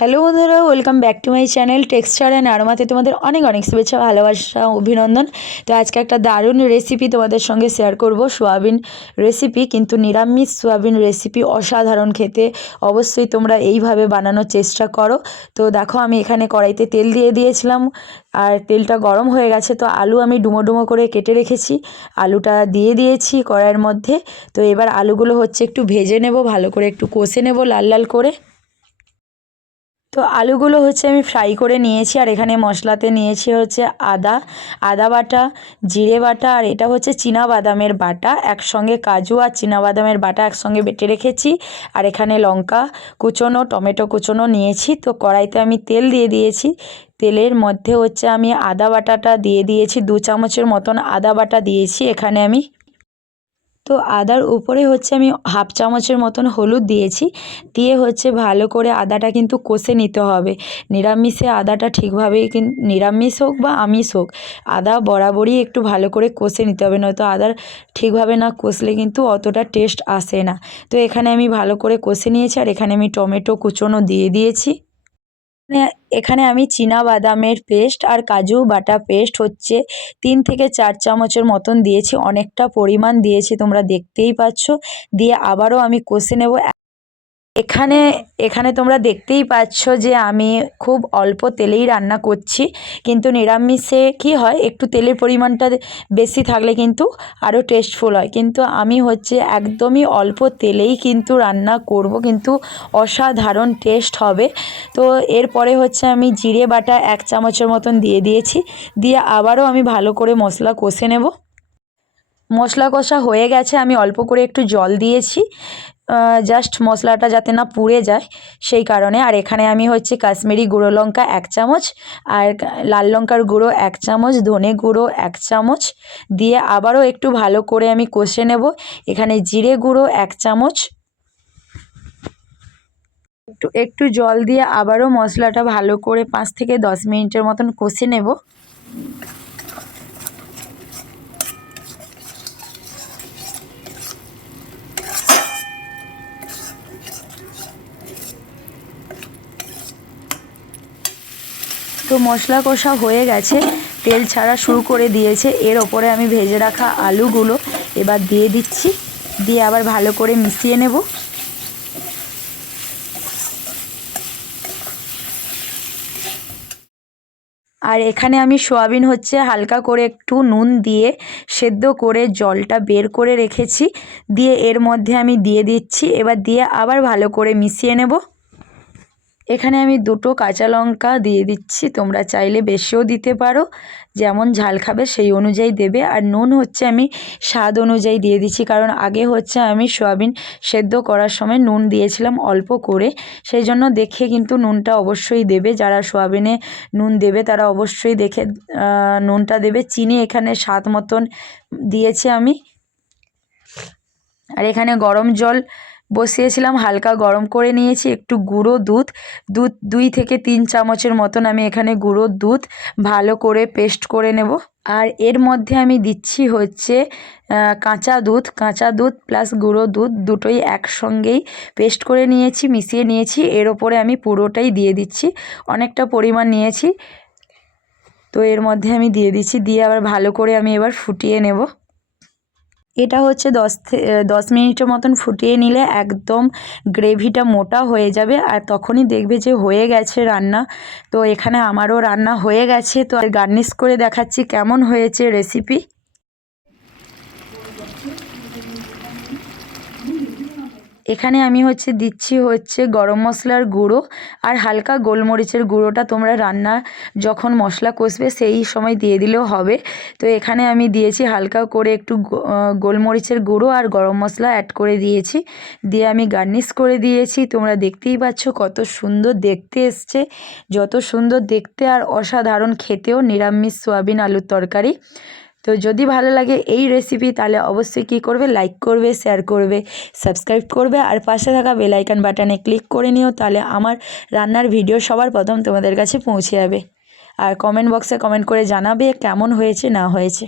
Hello বন্ধুরা, welcome back to my channel texture and আরোমাতে তোমাদের অনেক অনেক শুভেচ্ছা, ভালোবাসা, অভিনন্দন। তো আজকে একটা দারুণ রেসিপি তোমাদের সঙ্গে শেয়ার করব, সোয়াবিন রেসিপি, কিন্তু নিরামিষ সোয়াবিন রেসিপি, অসাধারণ খেতে। অবশ্যই তোমরা এইভাবে বানানোর চেষ্টা করো। তো দেখো, আমি এখানে কড়াইতে তেল দিয়ে দিয়েছিলাম আর তেলটা গরম হয়ে গেছে। তো আলু আমি ডুমো ডুমো করে কেটে রেখেছি, আলুটা দিয়ে দিয়েছি কড়াইয়ের মধ্যে। তো এবার আলুগুলো একটু ভেজে নেব, ভালো করে একটু কষে নেব লাল লাল করে। তো আলুগুলো আমি ফ্রাই করে নিয়েছি। আর এখানে মশলাতে নিয়েছি আদা বাটা, জিরে বাটা, আর এটা চীনা বাদামের বাটা, একসঙ্গে কাজু আর চীনা বাদামের বাটা একসঙ্গে বেটে রেখেছি। আর এখানে লঙ্কা কুচোনো, টমেটো কুচোনো নিয়েছি। তো কড়াইতে আমি তেল দিয়ে দিয়েছি, তেলের মধ্যে আমি আদা বাটাটা দিয়ে দিয়েছি, 2 চামচের মতন আদা বাটা দিয়েছি এখানে আমি। তো আদার উপরে আমি হাফ চামচের মতন হলুদ দিয়েছি, দিয়ে ভালো করে আদাটা কিন্তু কষে নিতে হবে। নিরামিষে আদাটা ঠিকভাবেই, নিরামিষ হোক বা আমিষ হোক, আদা বরাবরই একটু ভালো করে কষে নিতে হবে, নয়তো আদার ঠিকভাবে না কষলে কিন্তু অতটা টেস্ট আসে না। তো এখানে আমি ভালো করে কষে নিয়েছি। আর এখানে আমি টমেটো কুচোনো দিয়ে দিয়েছি। এখানে আমি চীনা বাদামের পেস্ট আর কাজু বাটা পেস্ট 3 থেকে 4 চামচের মতন দিয়েছি, অনেকটা পরিমাণ দিয়েছি, তোমরা দেখতেই পাচ্ছ। দিয়ে আবারও আমি কষে নেব। এখানে এখানে তোমরা দেখতেই পাচ্ছ যে আমি খুব অল্প তেলেই রান্না করছি, কিন্তু নিরামিষে কি হয়, একটু তেলের পরিমাণটা বেশি থাকলে কিন্তু আরও টেস্টফুল হয়। কিন্তু আমি একদমই অল্প তেলেই কিন্তু রান্না করব, কিন্তু অসাধারণ টেস্ট হবে। তো এরপরে আমি জিরে বাটা 1 চামচের মতন দিয়ে দিয়েছি, দিয়ে আবারও আমি ভালো করে মশলা কষে নেব। মশলা কষা হয়ে গেছে, আমি অল্প করে একটু জল দিয়েছি, জাস্ট মশলাটা যাতে না পুড়ে যায় সেই কারণে। আর এখানে আমি কাশ্মীরি গুঁড়ো লঙ্কা 1 চামচ, আর লাল লঙ্কার গুঁড়ো 1 চামচ, ধনে গুঁড়ো 1 চামচ দিয়ে আবারও একটু ভালো করে আমি কষে নেব। এখানে জিরে গুঁড়ো 1 চামচ, একটু জল দিয়ে আবারও মশলাটা ভালো করে 5 থেকে 10 মিনিটের মতন কষে নেব। তো মশলা কষা হয়ে গেছে, তেল ছাড়া শুরু করে দিয়েছে। এর ওপরে আমি ভেজে রাখা আলুগুলো এবার দিয়ে দিচ্ছি, দিয়ে আবার ভালো করে মিশিয়ে নেব। আর এখানে আমি সোয়াবিন হালকা করে একটু নুন দিয়ে সেদ্ধ করে জলটা বের করে রেখেছি, দিয়ে এর মধ্যে আমি দিয়ে দিচ্ছি। এবার দিয়ে আবার ভালো করে মিশিয়ে নেব। এখানে আমি 2টো কাঁচা লঙ্কা দিয়ে দিচ্ছি, তোমরা চাইলে বেশিও দিতে পারো, যেমন ঝাল খাবে সেই অনুযায়ী দেবে। আর নুন আমি স্বাদ অনুযায়ী দিয়ে দিচ্ছি, কারণ আগে আমি সোয়াবিন সেদ্ধ করার সময় নুন দিয়েছিলাম অল্প করে, সেই জন্য দেখে কিন্তু নুনটা অবশ্যই দেবে। যারা সোয়াবিনে নুন দেবে তারা অবশ্যই দেখে নুনটা দেবে। চিনি এখানে স্বাদ মতন দিয়েছি আমি। আর এখানে গরম জল বসিয়েছিলাম, হালকা গরম করে নিয়েছি। একটু গুঁড়ো দুধ 2 থেকে 3 চামচের মতন আমি এখানে গুঁড়ো দুধ ভালো করে পেস্ট করে নেব। আর এর মধ্যে আমি দিচ্ছি কাঁচা দুধ প্লাস গুঁড়ো দুধ, দুটোই একসঙ্গেই পেস্ট করে নিয়েছি, মিশিয়ে নিয়েছি। এর ওপরে আমি পুরোটাই দিয়ে দিচ্ছি, অনেকটা পরিমাণ নিয়েছি। তো এর মধ্যে আমি দিয়ে দিচ্ছি, দিয়ে আবার ভালো করে আমি এবার ফুটিয়ে নেব। এটা 10 মিনিটের মতন ফুটিয়ে নিলে একদম গ্রেভিটা মোটা হয়ে যাবে, আর তখনই দেখবে যে হয়ে গেছে রান্না। তো এখানে আমারও রান্না হয়ে গেছে। তো আর গার্নিশ করে দেখাচ্ছি কেমন হয়েছে রেসিপি। এখানে আমি দিচ্ছি গরম মশলার গুঁড়ো আর হালকা গোলমরিচের গুঁড়োটা তোমরা রান্না যখন মশলা কষবে সেই সময় দিয়ে দিলেও হবে। তো এখানে আমি দিয়েছি হালকা করে একটু গোলমরিচের গুঁড়ো আর গরম মশলা অ্যাড করে দিয়েছি, দিয়ে আমি গার্নিশ করে দিয়েছি। তোমরা দেখতেই পাচ্ছ কত সুন্দর দেখতে এসছে, যত সুন্দর দেখতে আর অসাধারণ খেতেও নিরামিষ সোয়াবিন আলুর তরকারি। তো যদি ভালো লাগে এই রেসিপি, তাহলে অবশ্যই কী করবে, লাইক করবে, শেয়ার করবে, সাবস্ক্রাইব করবে, আর পাশে থাকা বেল আইকন বাটনে ক্লিক করে নিও, তাহলে আমার রান্নার ভিডিও সবার প্রথম তোমাদের কাছে পৌঁছে যাবে। আর কমেন্ট বক্সে কমেন্ট করে জানাবে কেমন হয়েছে না হয়েছে।